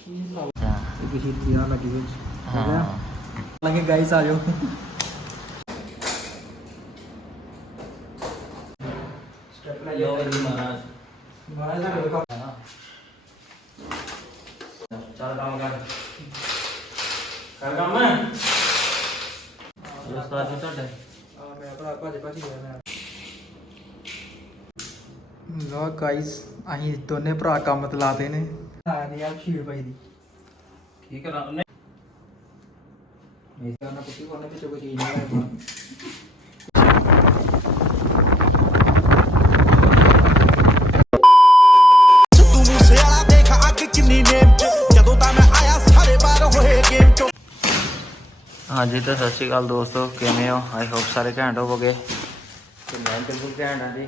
ਇਹ ਕਿਸੇ ਤੀਆ ਲੱਗੀ ਵਿੱਚ ਹਾਂ। ਲਗੇ ਗਾਈਸ ਆ ਜਾਓ। ਸਟੈਪ ਲੈ ਲੋ ਜੀ ਮਹਾਰਾਜ। ਮਾਰਾ ਜਾ ਕੇ ਕੰਮ ਚੱਲ ਕੰਮ ਕਰ। ਕਰ ਕੰਮ? ਉਸਤਾਦ ਜੀ ਤੁਹਾਡੇ? ਆ ਮੇਰਾ ਭਰਾ ਭੱਜ ਭੱਜ ਗਿਆ ਮੈਂ। ਲੋ ਗਾਈਸ ਅਸੀਂ ਦੋਨੇ ਭਰਾ ਕੰਮ ਤੇ ਲਾਤੇ ਨੇ ਆ ਆ ਦੀ ਕੀ ਕਰਾਂ ਕੁੱਤੀ ਵਿੱਚ ਕੋਈ ਚੀਜ਼ ਨਹੀਂ ਆਇਆ ਹਾਂਜੀ ਤਾਂ ਸਤਿ ਸ਼੍ਰੀ ਅਕਾਲ ਦੋਸਤੋ ਕਿਵੇਂ ਹੋ? ਆਈ ਹੋਪ ਸਾਰੇ ਘੈਂਟ ਹੋਵੋਗੇ। ਤੇ ਮੈਂ ਬਿਲਕੁਲ ਘੈਂਟ ਹਾਂ ਜੀ।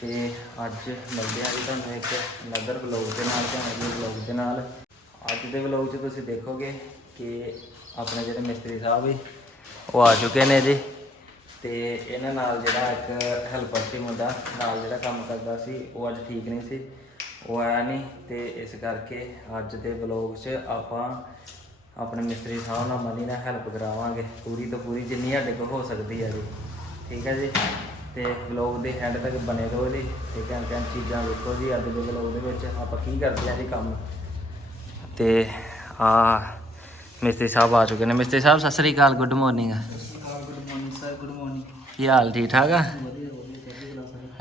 ਤੇ ਅੱਜ ਮਿਲਦੇ ਹਾਂ ਜੀ ਤੁਹਾਨੂੰ ਇੱਕ ਨਦਰ ਵਲੌਗ ਦੇ ਨਾਲ ਤੁਹਾਨੂੰ ਵਲੌਗ ਦੇ ਨਾਲ। ਅੱਜ ਦੇ ਵਲੌਗ 'ਚ ਤੁਸੀਂ ਦੇਖੋਗੇ ਕਿ ਆਪਣੇ ਜਿਹੜੇ ਮਿਸਤਰੀ ਸਾਹਿਬ ਵੀ ਉਹ ਆ ਚੁੱਕੇ ਨੇ ਜੀ। ਤੇ ਇਹਨਾਂ ਨਾਲ ਜਿਹੜਾ ਇੱਕ ਹੈਲਪਰ ਸੀ ਮੁੰਡਾ, ਨਾਲ ਜਿਹੜਾ ਕੰਮ ਕਰਦਾ ਸੀ, ਉਹ ਅੱਜ ਠੀਕ ਨਹੀਂ ਸੀ। ਉਹ ਆਇਆ ਨਹੀਂ ਤੇ ਇਸ ਕਰਕੇ ਅੱਜ ਦੇ ਵਲੌਗ 'ਚ ਆਪਾਂ ਆਪਣੇ ਮਿਸਤਰੀ ਸਾਹਿਬ ਨਾਲ ਮਨੀ ਨਾਲ ਹੈਲਪ ਕਰਾਵਾਂਗੇ। ਪੂਰੀ ਤੋਂ ਪੂਰੀ ਜਿੰਨੀ ਸਾਡੇ ਕੋਲ ਹੋ ਸਕਦੀ ਹੈ ਜੀ। ਠੀਕ ਹੈ ਜੀ? ਤੇ ਵਲੌਗ ਦੇ ਐਂਡ ਤੱਕ ਬਨੇ ਰਹੋ ਜੀ ਤੇ ਘੈਂਟ ਘੈਂਟ ਚੀਜ਼ਾਂ ਵੇਖੋ ਜੀ ਅੱਜ ਦੇ ਵਲੌਗ ਦੇ ਵਿੱਚ ਆਪਾਂ ਕੀ ਕਰਦੇ ਹਾਂ ਜੀ ਕੰਮ। ਤੇ ਆ ਮਿਸਤਰੀ ਸਾਹਿਬ ਆ ਚੁੱਕੇ ਨੇ। ਮਿਸਤਰੀ ਸਾਹਿਬ ਸਤਿ ਸ੍ਰੀ ਅਕਾਲ good morning good morning sir good morning ਕੀ ਹਾਲ ਠੀਕ ਠਾਕ ਆ?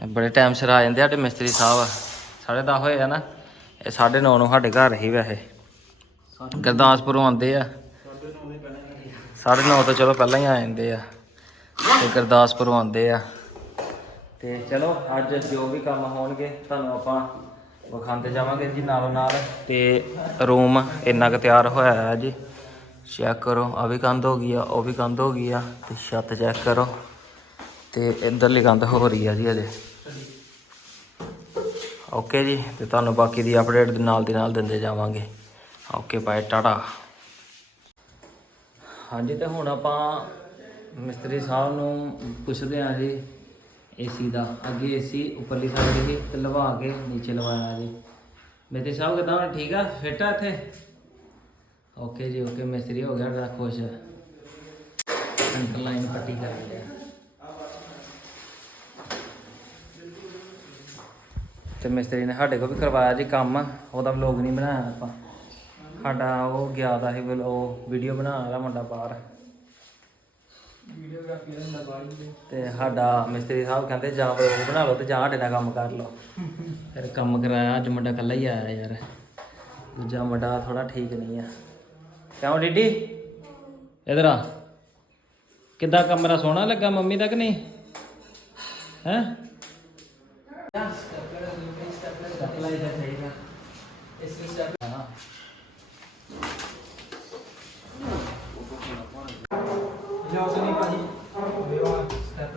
ਬੜੇ ਟਾਈਮ ਸਿਰ ਆ ਜਾਂਦੇ ਆ ਸਾਡੇ ਮਿਸਤਰੀ ਸਾਹਿਬ। ਸਾਢੇ ਦਸ ਹੋਏ ਆ ਨਾ। ਇਹ 9:30 ਨੂੰ ਸਾਡੇ ਘਰ ਹੀ ਵੈਸੇ। ਗੁਰਦਾਸਪੁਰੋਂ ਆਉਂਦੇ ਆ। ਸਾਡੇ ਨੂੰ ਨਹੀਂ ਪੈਣਾ ਸਾਢੇ ਨੌ ਤੋਂ ਚਲੋ ਪਹਿਲਾਂ ਹੀ ਆ ਜਾਂਦੇ ਆ। ਤੇ ਗੁਰਦਾਸਪੁਰੋਂ ਆਉਂਦੇ ਆ। ਤੇ ਚਲੋ, ਅੱਜ ਜੋ ਵੀ ਕੰਮ ਹੋਣਗੇ, ਤੁਹਾਨੂੰ ਆਪਾਂ ਵਿਖਾਉਂਦੇ ਜਾਵਾਂਗੇ ਜੀ ਨਾਲੋਂ ਨਾਲ ਤੇ ਰੂਮ ਇੰਨਾ ਕੁ ਤਿਆਰ ਹੋਇਆ ਹੈ ਜੀ। ਚੈੱਕ ਕਰੋ ਆ ਵੀ ਕੰਧ ਹੋ ਗਈ ਆ, ਉਹ ਵੀ ਕੰਧ ਹੋ ਗਈ ਆ, ਤੇ ਛੱਤ ਚੈੱਕ ਕਰੋ। ਤੇ ਇੱਧਰਲੀ ਕੰਧ ਹੋ ਰਹੀ ਆ ਜੀ ਅਜੇ ਓਕੇ ਜੀ, ਤੇ ਤੁਹਾਨੂੰ ਬਾਕੀ ਦੀ ਅਪਡੇਟ ਦੇ ਨਾਲ ਦੀ ਨਾਲ ਦਿੰਦੇ ਜਾਵਾਂਗੇ। ਓਕੇ ਬਾਏ ਟਾਟਾ ਹਾਂਜੀ, ਤੇ ਹੁਣ ਆਪਾਂ ਮਿਸਤਰੀ ਸਾਹਿਬ ਨੂੰ ਪੁੱਛਦੇ ਹਾਂ ਜੀ ਏਸੀ ਦਾ। ਅੱਗੇ ਏਸੀ ਉੱਪਰਲੀ ਸਾਈਡ ਸੀ ਤੇ ਲਵਾ ਕੇ ਨੀਚੇ ਲਵਾਇਆ ਜੀ। ਮਿਸਤਰੀ ਸਾਹਿਬ ਕਿਦਾਂ ਠੀਕ ਆ? ਫਿੱਟ ਆ ਇੱਥੇ? ਓਕੇ ਜੀ ਓਕੇ ਮਿਸਤਰੀ ਹੋ ਗਿਆ ਬੜਾ ਖੁਸ਼। ਅੰਕਲ ਲਾਈਨ ਪੱਟੀ ਕਰ ਲਿਆ ਤੇ ਮਿਸਤਰੀ ਨੇ ਸਾਡੇ ਕੋਲ ਵੀ ਕਰਵਾਇਆ ਜੀ ਕੰਮ। ਉਹਦਾ ਵਲੋਗ ਨਹੀਂ ਬਣਾਇਆ ਆਪਾਂ। ਸਾਡਾ ਉਹ ਗਿਆ ਦਾ ਸੀ, ਉਹ ਵੀਡੀਓ ਬਣਾਉਣ ਵਾਲਾ ਮੁੰਡਾ ਬਾਹਰ। ਵੀਡੀਓਗ੍ਰਾਫੀ ਦਾ ਹੁੰਦਾ ਬਾਹਰ ਹੀ ਤੇ ਸਾਡਾ ਮਿਸਤਰੀ ਸਾਹਿਬ ਕਹਿੰਦੇ ਜਾਂ ਵਲੋਗ ਬਣਾ ਲਓ ਤੇ ਜਾਂ ਸਾਡੇ ਨਾਲ ਕੰਮ ਕਰ ਲਓ। ਫਿਰ ਕੰਮ ਕਰਾਇਆ ਅੱਜ ਮੁੰਡਾ ਇਕੱਲਾ ਹੀ ਆਇਆ ਯਾਰ। ਦੂਜਾ ਮੁੰਡਾ ਥੋੜਾ ਠੀਕ ਨਹੀਂ ਆ। ਕਿਉਂ ਡਿੱਡੀ? ਇਧਰ ਆ। ਕਿੱਦਾਂ ਕਮਰਾ ਸੋਹਣਾ ਲੱਗਾ ਮੰਮੀ ਦਾ ਕਿ ਨਹੀਂ? ਹੈ? ਜੋ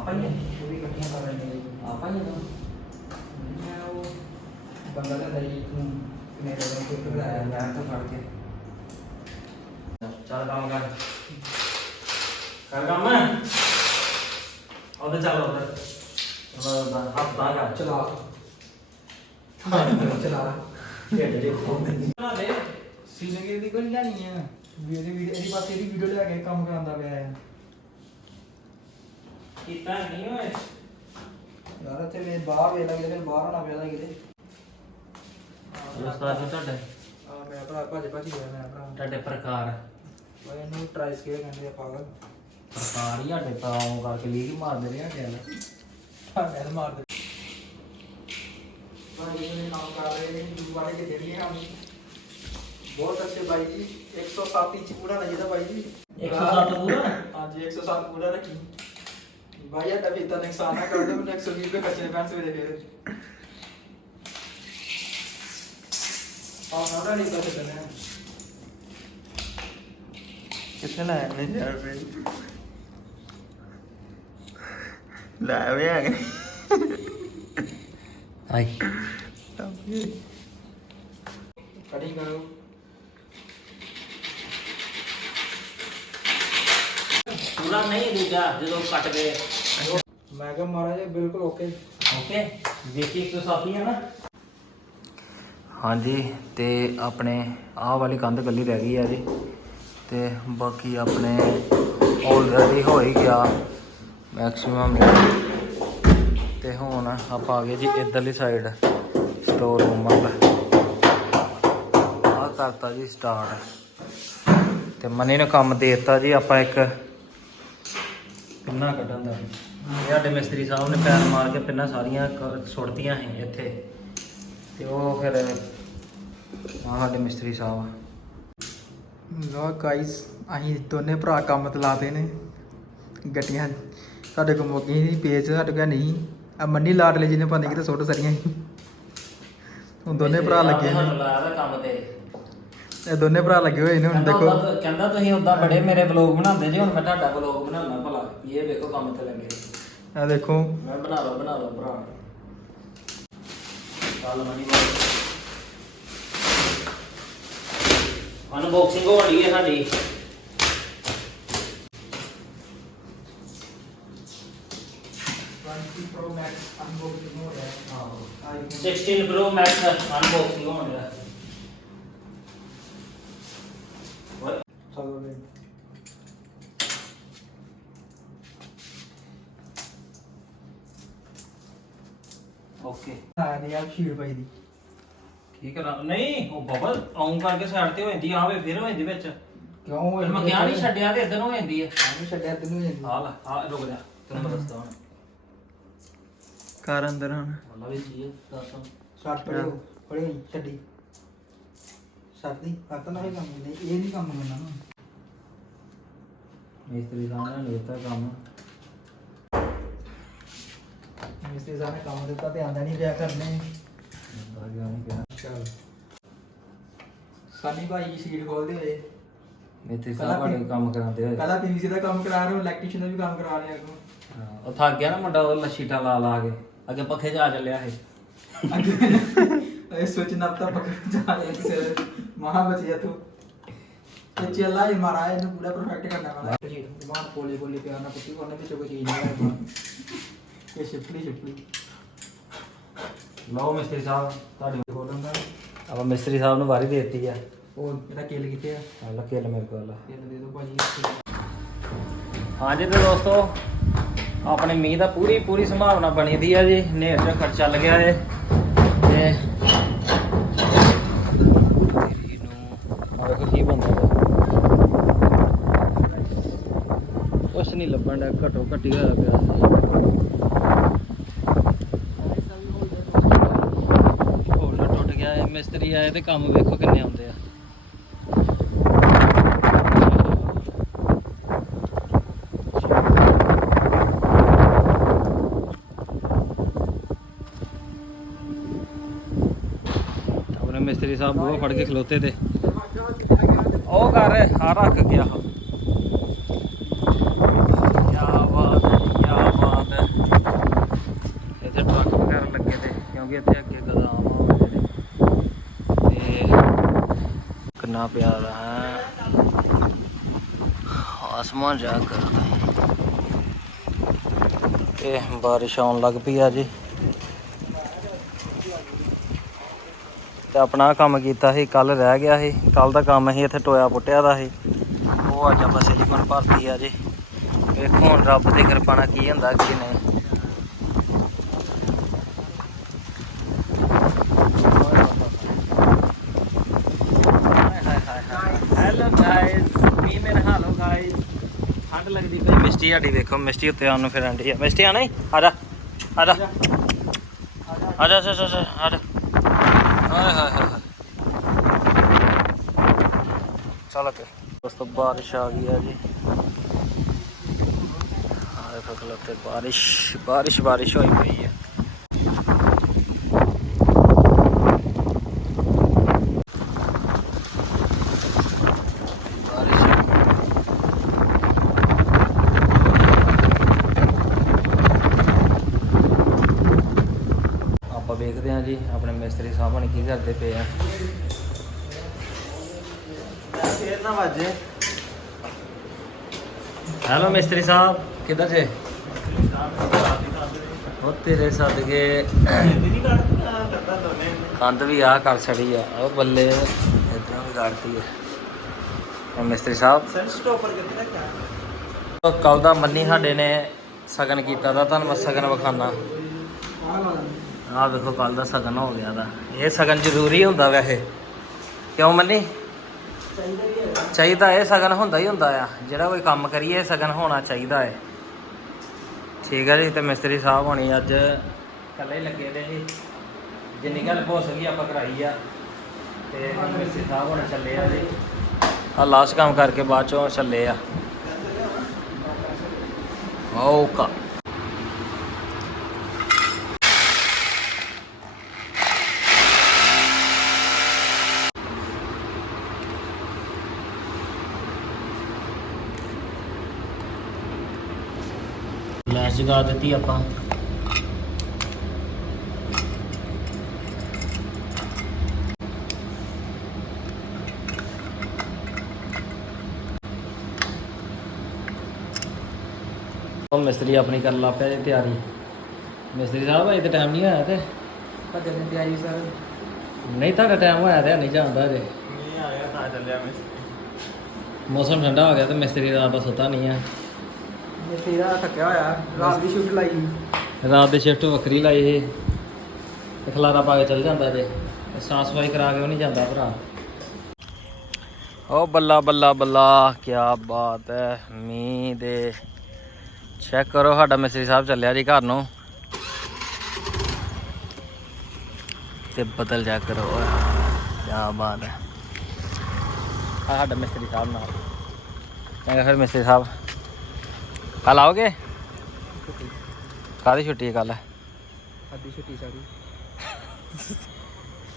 ਆਪਾਂ ਹੀ ਆ, ਉਹ ਵੀ ਇਕੱਠੀਆਂ ਕਰ ਲੈਂਦੇ ਆ। ਆਪਾਂ ਹੀ ਆ ਨਾ। ਮੈਂ ਉਹ ਬੰਦਾ ਲਿਆਂਦਾ ਜੀ ਇੱਥੋਂ ਕੈਨੇਡਾ ਤੋਂ ਸ਼ਿਫਟ ਕਰਾਇਆ ਨਹਿਰ ਤੋਂ ਫੜ ਕੇ ਚੱਲ ਕੰਮ ਕਰ ਕਰ ਕੰਮ ਉਹਦੇ ਚੱਲ ਉਧਰ ਉਹਦਾ ਹੱਥ ਦਾ ਕਰ ਚਲਾ ਚਲਾ ਢਿੱਡ ਦੇ ਖੋਲਦੇ ਨਾ ਦੇ ਸੀਨੇ ਦੀ ਕੋਈ ਲੈਣੀ ਆ ਵੀ ਇਹਦੀ ਵੀਡੀਓ ਇਹਦੀ ਬਸ ਇਹਦੀ ਵੀਡੀਓ ਲੈ ਕੇ ਕੰਮ ਕਰਾਉਂਦਾ ਪਿਆ ਆ कितना नहीं होए ਯਾਰ ਇੱਥੇ ਵੇ ਬਾਹਰ ਵੇ ਲੱਗਦੇ ਫਿਰ ਬਾਹਰ ਹੋਣਾ ਪਿਆ ਕਿਤੇ उस्ताद जी ਤੁਹਾਡੇ ਆ ਮੇਰਾ ਭਰਾ ਭੱਜ ਭੱਜ ਗਿਆ ਮੇਰਾ ਭਰਾ ਤੁਹਾਡੇ ਪ੍ਰਕਾਰ ਓਏ ਇਹਨੂੰ ਟਰਾਈ ਸਕੇਅਰ ਕਹਿੰਦੇ ਆ ਪਾਗਲ ਪ੍ਰਕਾਰ ਹੀ ਸਾਡੇ ਪਾਉਂ ਕਰਕੇ ਲੀਕ ਮਾਰਦੇ ਰਹੇ ਸਾਡੇ ਨਾਲ ਹਾਂ ਮੈਂ ਤਾਂ ਮਾਰ ਦੇ ਭਾਈ ਇਹ ਕੰਮ ਕਰ ਰਹੇ ਨੇ ਦੂ ਵਾਲੇ ਕੇ ਦੇਣਗੇ ਹਮ ਬਹੁਤ ਅੱਛੇ ਭਾਈ ਜੀ 107 ਇੰਚ ਪੂਰਾ ਨਹੀਂ ਜਿਹਦਾ ਭਾਈ ਜੀ 107 ਪੂਰਾ? ਹਾਂਜੀ 107 ਪੂਰਾ ਰੱਖੀ ਭਾਈ ਇਹ ਵੀ ਤਾਂ ਨੁਕਸਾਨ ਨਾ ਕਰ ਦੇ ਮੈਨੂੰ 120 ਰੁਪਏ ਖਰਚਣੇ ਪੈਣ ਸਵੇਰੇ ਫੇਰ। ਆਹ ਨਾ ਨਹੀਂ ਕਰ ਸਕਦੇ ਕਿੱਥੇ ਲਾਇਆ ਨੇ 1000 ਰੁਪਏ ਲਾਇਆ ਵੀ ਆ ਆਈ। ਕਟਿੰਗ ਕਰੋ। ਪੂਰਾ ਨਹੀਂ ਦੂਜਾ ਜਦੋਂ ਕੱਟ ਗਏ। ਮੈਂ ਕਿਹਾ ਮਹਾਰਾਜ ਬਿਲਕੁਲ ਓਕੇ ਓਕੇ ਵੇਖੀ ਇੱਕ ਸਾਥੀ ਹੈ ਨਾ? ਹਾਂਜੀ ਤੇ ਆਪਣੇ ਆਹ ਵਾਲੀ ਕੰਧ ਕੱਲੀ ਰਹਿ ਗਈ ਆ ਜੀ। ਤੇ ਬਾਕੀ ਆਪਣੇ ਆਲਰੇਡੀ ਹੋ ਹੀ ਗਿਆ ਮੈਕਸਿਮਮ ਤੇ ਹੁਣ ਆਪਾਂ ਆ ਗਏ ਜੀ ਇਧਰਲੀ ਸਾਈਡ ਸਟੋਰ ਰੂਮ ਵੱਲ। ਆਹ ਕਰਤਾ ਜੀ ਸਟਾਰਟ ਤੇ ਮਨੀ ਨੇ ਕੰਮ ਦੇ ਦਿੱਤਾ ਜੀ ਆਪਾਂ ਇੱਕ ਪਿੰਨਾ ਕੱਢਣ ਦਾ? ਇਹ ਸਾਡੇ ਮਿਸਤਰੀ ਸਾਹਿਬ ਨੇ ਪੈਰ ਮਾਰ ਕੇ ਪਿੰਨਾ ਸਾਰੀਆਂ ਕ- ਸੁੱਟਤੀਆਂ ਸੀ ਇੱਥੇ। ਤੇ ਉਹ ਫਿਰ ਆਹ ਸਾਡੇ ਮਿਸਤਰੀ ਸਾਹਿਬ ਲੋ ਗਾਇਸ ਅਸੀਂ ਦੋਨੇ ਭਰਾ ਕੰਮ ਤੇ ਲਾਤੇ ਨੇ। ਗੱਟੀਆਂ ਸਾਡੇ ਕੋਲ ਮੁੱਕੀ ਨਹੀਂ ਪੇਜ ਸਾਡੇ ਕੋਲ ਨਹੀਂ। ਆ ਮੰਨੀ ਲਾਡਲੇ ਜੀ ਨੇ ਪਤਾ ਨਹੀਂ ਕਿਤੇ ਸੁੱਟ ਸਰੀਆਂ ਸੀ। ਹੁਣ ਦੋਨੇ ਭਰਾ ਲੱਗੇ ਨੇ। ਲਾਇਆ ਦਾ ਕੰਮ ਤੇ। ਇਹ ਦੋਨੇ ਭਰਾ ਲੱਗੇ ਹੋਏ ਨੇ ਹੁਣ ਦੇਖੋ। ਕਹਿੰਦਾ ਤੁਸੀਂ ਉਦਾਂ ਬੜੇ ਮੇਰੇ ਵਲੌਗ ਬਣਾਉਂਦੇ ਜੀ ਹੁਣ ਮੈਂ ਤੁਹਾਡਾ ਵਲੌਗ ਬਣਾਉਣਾ ਇਹ ਵੇਖੋ ਕੰਮ ਤੇ ਲੱਗੇ। ਇਹ ਦੇਖੋ। ਮੈਂ ਬਣਾ ਲਓ ਬਣਾ ਲਓ ਭਰਾ। ਚੱਲ ਮਨੀ ਬਾਈ ਅਨਬਾਕਸਿੰਗ ਹੋ ਰਹੀ ਹੈ ਸਾਡੀ। 20 Pro Max ਅਨਬੋਕਿੰਗ ਹੋ ਰਿਹਾ। ਹੈ 16 Pro Max ਅਨਬਾਕਸਿੰਗ ਹੋ ਰਿਹਾ ਹੈ ਓਏ ਚਲੋ ਵੀ ਓਕੇ ਆ ਨਹੀਂ ਆ ਸ਼ੀਟ ਪਈ ਦੀ। ਠੀਕ ਹੈ ਨਹੀਂ ਉਹ ਬਬਲ ਆਉਂ ਕਰਕੇ ਸਾਈਡ ਤੇ ਹੋ ਜਾਂਦੀ ਆਵੇ ਫਿਰ ਹੋ ਜਾਂਦੀ ਵਿੱਚ। ਕਿਉਂ ਫਿਰ ਮੈਂ ਕਿਹਾ ਨਹੀਂ ਛੱਡਿਆ ਤੇ ਇਧਰ ਹੋ ਜਾਂਦੀ ਹੈ ਨਹੀਂ ਛੱਡਿਆ ਤੈਨੂੰ ਜਾਂਦੀ ਆ। ਲੈ ਆ ਰੁਕ ਜਾ ਤੈਨੂੰ ਮੈਂ ਦੱਸਦਾ ਹੁਣ। ਕਾਰ ਅੰਦਰ ਹੁਣ। ਅੱਲਾ ਵੀ ਚੀਜ਼ ਦੱਸ ਸੱਟ ਪੜਿਓ ਪੜਿਓ ਛੱਡੀ। ਸੱਟ ਦੀ ਹੱਥ ਨਾਲ ਹੀ ਕੰਮ ਨਹੀਂ ਇਹ ਨਹੀਂ ਕੰਮ ਕਰਨਾ ਨਾ। ਮਿਸਤਰੀ ਸਾਹਿਬ ਨੇ ਲੈਤਾ ਕੰਮ। ਸਾਹਿਬ ਨੇ ਕੰਮ ਦਿੱਤਾ ਤੇ ਆਂਦਾ ਨਹੀਂ ਪਿਆ ਕਰਨੇ। ਚਲ। ਸਾਨੀ ਭਾਈ ਸੀਟ ਖੋਲਦੇ ਹੋਏ। ਮਿਸਤਰੀ ਸਾਹਿਬ ਬੜੇ ਕੰਮ ਕਰਾਉਂਦੇ ਹੋਏ। ਪਹਿਲਾਂ ਪੀਵੀਸੀ ਦਾ ਕੰਮ ਕਰਾ ਰਹੇ ਹੋ ਇਲੈਕਟ੍ਰੀਸ਼ੀਅਨ ਦਾ ਵੀ ਕੰਮ ਕਰਾ ਰਹੇ ਅੱਗੋਂ। ਹਾਂ, ਉਹ ਥੱਕ ਗਿਆ ਨਾ ਮੁੰਡਾ ਉਹ ਲਸ਼ੀਟਾ ਲਾ ਲਾ ਕੇ। ਅੱਗੇ ਪੱਖੇ 'ਚ ਆ ਚੱਲਿਆ ਇਹ। ਅੱਗੇ ਇਹ ਸੋਚ ਨਾ ਪਤਾ ਪਕੜ ਜਾ ਰਿਹਾ ਕਿਸੇ ਮਹਾ ਬਚ ਗਿਆ ਤੂੰ। ਤੇ ਚੱਲਾ ਇਹ ਮਾਰਾ ਇਹਨੂੰ ਪੂਰਾ ਪਰਫੈਕਟ ਕਰਨਾ ਵਾਲਾ ਜੀ ਦਿਮਾਗ ਕੋਲੇ ਕੋਲੇ ਪਿਆਰ ਨਾਲ ਪੁੱਟੀ ਕੋਨੇ ਵਿੱਚ ਕੋਈ ਚੀਜ਼ ਨਹੀਂ ਹੈ ਇਹ ਛਿਪੜੀ ਛਿਪੜੀ ਲਓ ਮਿਸਤਰੀ ਸਾਹਿਬ ਤੁਹਾਡੀ ਖੋਲੂੰਗਾ ਆਪਾਂ ਮਿਸਤਰੀ ਸਾਹਿਬ ਨੂੰ ਵਾਰੀ ਦੇ ਦਿੱਤੀ ਆ। ਉਹ ਇਹਦਾ ਕਿੱਲ ਕਿੱਥੇ ਆ। ਆ ਲੈ ਮੇਰੇ ਕੋਲ ਕਿੱਲ ਦੇ ਦਿਓ ਭਾਜੀ ਹਾਂਜੀ ਤੇ ਦੋਸਤੋ ਆਪਣੇ ਮੀਂਹ ਦਾ ਪੂਰੀ ਪੂਰੀ ਸੰਭਾਵਨਾ ਬਣੀ ਦੀ ਆ ਜੀ। ਨੇਰ ਝੱਖੜ ਚੱਲ ਗਿਆ ਏ। ਤੇ ਆ ਕੀ ਬੰਦਾ ਕੁਛ ਨਹੀਂ ਲੱਭਣ ਦਾ ਘਟੋ ਘਟੀ ਹੋਇਆ ਪਿਆ ਹੋਲਾ ਟੁੱਟ ਗਿਆ ਏ ਮਿਸਤਰੀ ਆਏ ਤੇ ਕੰਮ ਵੇਖੋ ਕਿੰਨੇ ਆਉਂਦੇ ਆ। ਆਪਣੇ ਮਿਸਤਰੀ ਸਾਹਿਬ ਉਹ ਫੜ ਕੇ ਖਲੋਤੇ ਤੇ। ਉਹ ਕਰ ਆ ਰੱਖ ਗਿਆ ਇੱਥੇ ਟਰੱਕ ਵਗੈਰਾ ਲੱਗੇ ਤੇ, ਕਿਉਂਕਿ ਇੱਥੇ ਅੱਗੇ ਗੋਦਾਮ ਆ ਜਿਹੜੇ ਤੇ ਕਿੰਨਾ ਪਿਆਰਾ ਹੈ? ਆਸਮਾਨ ਜਾ ਕਰਦਾ ਤੇ ਬਾਰਿਸ਼ ਆਉਣ ਲੱਗ ਪਈ ਆ ਜੀ। ਤੇ ਆਪਣਾ ਕੰਮ ਕੀਤਾ ਸੀ, ਕੱਲ ਰਹਿ ਗਿਆ ਸੀ। ਕੱਲ ਦਾ ਕੰਮ ਸੀ, ਇੱਥੇ ਟੋਇਆ ਪੁੱਟਿਆ ਦਾ ਸੀ। ਉਹ ਅੱਜ ਆਪਾਂ ਸਿਲੀਕਨ ਭਰਤੀ ਆ ਜੀ। ਵੇਖੋ ਹੁਣ ਰੱਬ ਦੀ ਕਿਰਪਾ ਨਾਲ ਕੀ ਹੁੰਦਾ, ਕੀ ਨਹੀਂ ਹੈਲੋ ਗਾਇਸ ਵੀ ਮੇਰੇ ਹਾਲੋ ਗਾਇਸ ਠੰਡ ਲੱਗਦੀ ਪਈ ਮਿਸਟੀ ਸਾਡੀ ਵੇਖੋ ਮਿਸਟੀ ਉੱਤੇ ਆਉਣ ਨੂੰ ਫਿਰ ਆਂਦੀ ਆ। ਮਿਸਟੀ ਆ, ਨਹੀਂ? ਆ ਜਾ ਆ ਜਾ। ਆ ਜਾ ਆ ਜਾ ਆ ਜਾ ਹਾਏ ਹਾਏ ਹਾਏ ਹਾਏ। ਚੱਲ ਕੇ ਦੋਸਤੋ ਬਾਰਿਸ਼ ਆ ਗਈ ਹੈ ਜੀ। ਆ ਦੇਖੋ ਖਲੋਤੇ ਬਾਰਿਸ਼ ਬਾਰਿਸ਼ ਬਾਰਿਸ਼ ਹੋਈ ਪਈ ਹੈ ਬਾਰਿਸ਼ ਹਾਂ ਜੀ ਆਪਣੇ ਮਿਸਤਰੀ ਸਾਹਿਬ ਹਣ ਕੀ ਕਰਦੇ ਪਏ ਆ? ਫੇਰ ਨਾ ਵਾਜੇ ਹੈਲੋ ਮਿਸਤਰੀ ਸਾਹਿਬ। ਕਿੱਧਰ ਜੇ? ਉਹ ਤੇਰੇ ਸਦਕੇ ਕੰਧ ਵੀ ਆ ਕਰ ਛੜੀ ਆ ਉਹ ਬੱਲੇ ਇਦਾਂ ਵੀ ਕੱਢਤੀ ਆ। ਮਿਸਤਰੀ ਸਾਹਿਬ। ਉਹ ਕੱਲ ਦਾ ਮੰਨੀ ਸਾਡੇ ਨੇ ਸਗਨ ਕੀਤਾ ਦਾ ਤੁਹਾਨੂੰ ਮੈਂ ਸਗਨ ਵਿਖਾਣਾ ਆਹ ਵੇਖੋ ਕੱਲ ਦਾ ਸਗਨ ਹੋ ਗਿਆ ਦਾ ਇਹ ਸਗਨ ਜ਼ਰੂਰੀ ਹੁੰਦਾ ਵੈਸੇ। ਕਿਉਂ ਮੰਨੀ? ਚਾਹੀਦਾ ਇਹ ਸਗਨ ਹੁੰਦਾ ਹੀ ਹੁੰਦਾ ਆ। ਜਿਹੜਾ ਕੋਈ ਕੰਮ ਕਰੀਏ ਸਗਨ ਹੋਣਾ ਚਾਹੀਦਾ ਹੈ ਠੀਕ ਹੈ ਜੀ, ਤੇ ਮਿਸਤਰੀ ਸਾਹਿਬ ਹੋਣੀ ਅੱਜ ਇਕੱਲੇ ਹੀ ਲੱਗੇ ਦੇ ਸੀ। ਜਿੰਨੀ ਗੱਲ ਹੋ ਸਕੀ ਆਪਾਂ ਕਰਾਈ ਆ। ਤੇ ਮਿਸਤਰੀ ਸਾਹਿਬ ਹੋਣੇ ਚੱਲੇ ਆ ਜੀ। ਆ ਲਾਸਟ ਕੰਮ ਕਰਕੇ ਬਾਅਦ ਚੋਂ ਚੱਲੇ ਆ। ਓਕਾ ਜਗਾ ਦਿੱਤੀ ਆਪਾਂ। ਉਹ ਮਿਸਤਰੀ ਆਪਣੀ ਕਰਨ ਲੱਗ ਪਿਆ ਜੀ ਤਿਆਰੀ। ਮਿਸਤਰੀ ਸਾਹਿਬ ਅਜੇ ਤਾਂ ਟਾਈਮ ਨਹੀਂ ਆਇਆ ਤੇ। ਭੱਜਣ ਦੀ ਤਿਆਰੀ ਸਰ। ਨਹੀਂ ਤੁਹਾਡਾ ਟਾਈਮ ਹੋਇਆ ਤੇ ਨਹੀਂ ਜਾਂਦਾ ਜੇ ਨਹੀਂ ਆਇਆ ਤਾਂ ਚੱਲਿਆ ਮੈਂ ਮੌਸਮ ਠੰਡਾ ਹੋ ਗਿਆ ਤੇ ਮਿਸਤਰੀ ਦਾ ਸੁੱਤਾ ਨਹੀਂ ਆ। ਮਿਸਤਰੀ ਥੱਕਿਆ ਹੋਇਆ, ਰਾਤ ਦੀ ਸ਼ਿਫਟ ਲਾਈ। ਰਾਤ ਦੀ ਸ਼ਿਫਟ ਵੱਖਰੀ ਲਾਈ ਇਹ ਤੇ ਖਲਾਰਾ ਪਾ ਕੇ ਚੱਲ ਜਾਂਦਾ ਜੇ ਸਾਫ਼ ਸਫ਼ਾਈ ਕਰਾ ਕੇ ਉਹ ਨਹੀਂ ਜਾਂਦਾ ਭਰਾ। ਓ ਬੱਲਾ ਬੱਲਾ ਬੱਲਾ ਕੀ ਬਾਤ ਹੈ ਮੀਂਹ ਦੇ। ਚੈੱਕ ਕਰੋ ਸਾਡਾ ਮਿਸਤਰੀ ਸਾਹਿਬ ਚੱਲਿਆ ਜੀ ਘਰ ਨੂੰ। ਤੇ ਬਦਲ ਜਾ ਕਰੋ ਕੀ ਬਾਤ ਹੈ ਆ ਸਾਡਾ ਮਿਸਤਰੀ ਸਾਹਿਬ ਨਾਲ। ਚੰਗਾ ਫਿਰ ਮਿਸਤਰੀ ਸਾਹਿਬ ਕੱਲ ਆਓਗੇ? ਕਾਹਦੀ ਛੁੱਟੀ ਹੈ ਕੱਲ ਅੱਧੀ ਛੁੱਟੀ ਸਾਰੀ।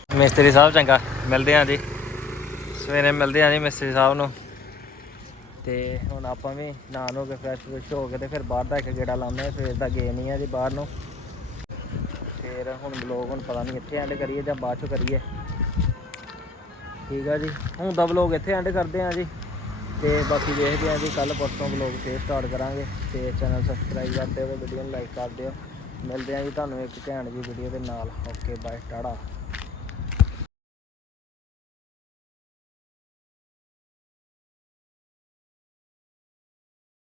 ਮਿਸਤਰੀ ਸਾਹਿਬ ਚੰਗਾ ਮਿਲਦੇ ਹਾਂ ਜੀ। ਸਵੇਰੇ ਮਿਲਦੇ ਹਾਂ ਜੀ ਮਿਸਤਰੀ ਸਾਹਿਬ ਨੂੰ। ਤੇ ਹੁਣ ਆਪਾਂ ਵੀ ਨਹਾਣ ਹੋ ਕੇ ਫਰੈਸ਼ ਫਰੈਸ਼ ਹੋ ਕੇ ਤੇ ਫਿਰ ਬਾਹਰ ਦਾ ਇੱਕ ਗੇੜਾ ਲਾਉਂਦੇ ਹਾਂ ਸਵੇਰ ਦਾ ਗਏ ਨਹੀਂ ਆ ਜੀ ਬਾਹਰ ਨੂੰ। ਫਿਰ ਹੁਣ ਵਲੋਗ ਹੁਣ ਪਤਾ ਨਹੀਂ ਇੱਥੇ ਐਂਡ ਕਰੀਏ ਜਾਂ ਬਾਅਦ ਚੋਂ ਕਰੀਏ। ਠੀਕ ਆ ਜੀ ਹੁਣ ਦਾ ਵਲੋਗ ਇੱਥੇ ਐਂਡ ਕਰਦੇ ਹਾਂ ਜੀ। ਤੇ ਬਾਕੀ ਵੇਖਦੇ ਹਾਂ ਵੀ ਕੱਲ ਪਰਸੋਂ ਵਲੋਗ ਫੇਰ ਸਟਾਰਟ ਕਰਾਂਗੇ ਤੇ ਚੈਨਲ ਸਬਸਕ੍ਰਾਈਬ ਕਰਦੇ ਹੋ ਵੀਡੀਓ ਨੂੰ ਲਾਈਕ ਕਰ ਦਿਓ। ਮਿਲਦੇ ਹਾਂ ਜੀ ਤੁਹਾਨੂੰ ਇੱਕ ਘੈਂਟ ਜੀ ਵੀਡੀਓ ਦੇ ਨਾਲ। Okay bye ਟਾੜਾ